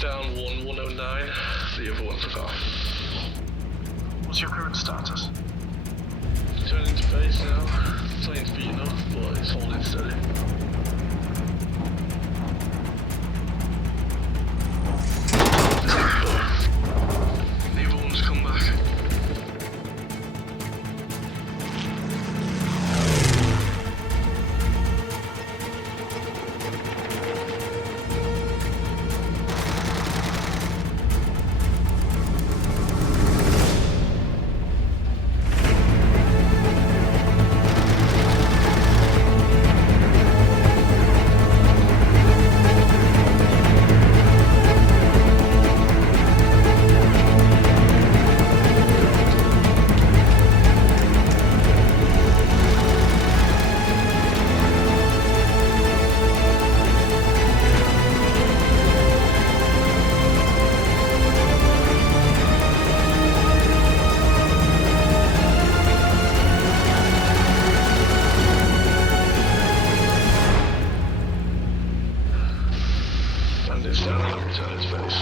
down 109. The other one took off. What's your current status? Turning to base now. Plane's beating up, but it's holding steady. The other one's come back. Bandits down on the return to base.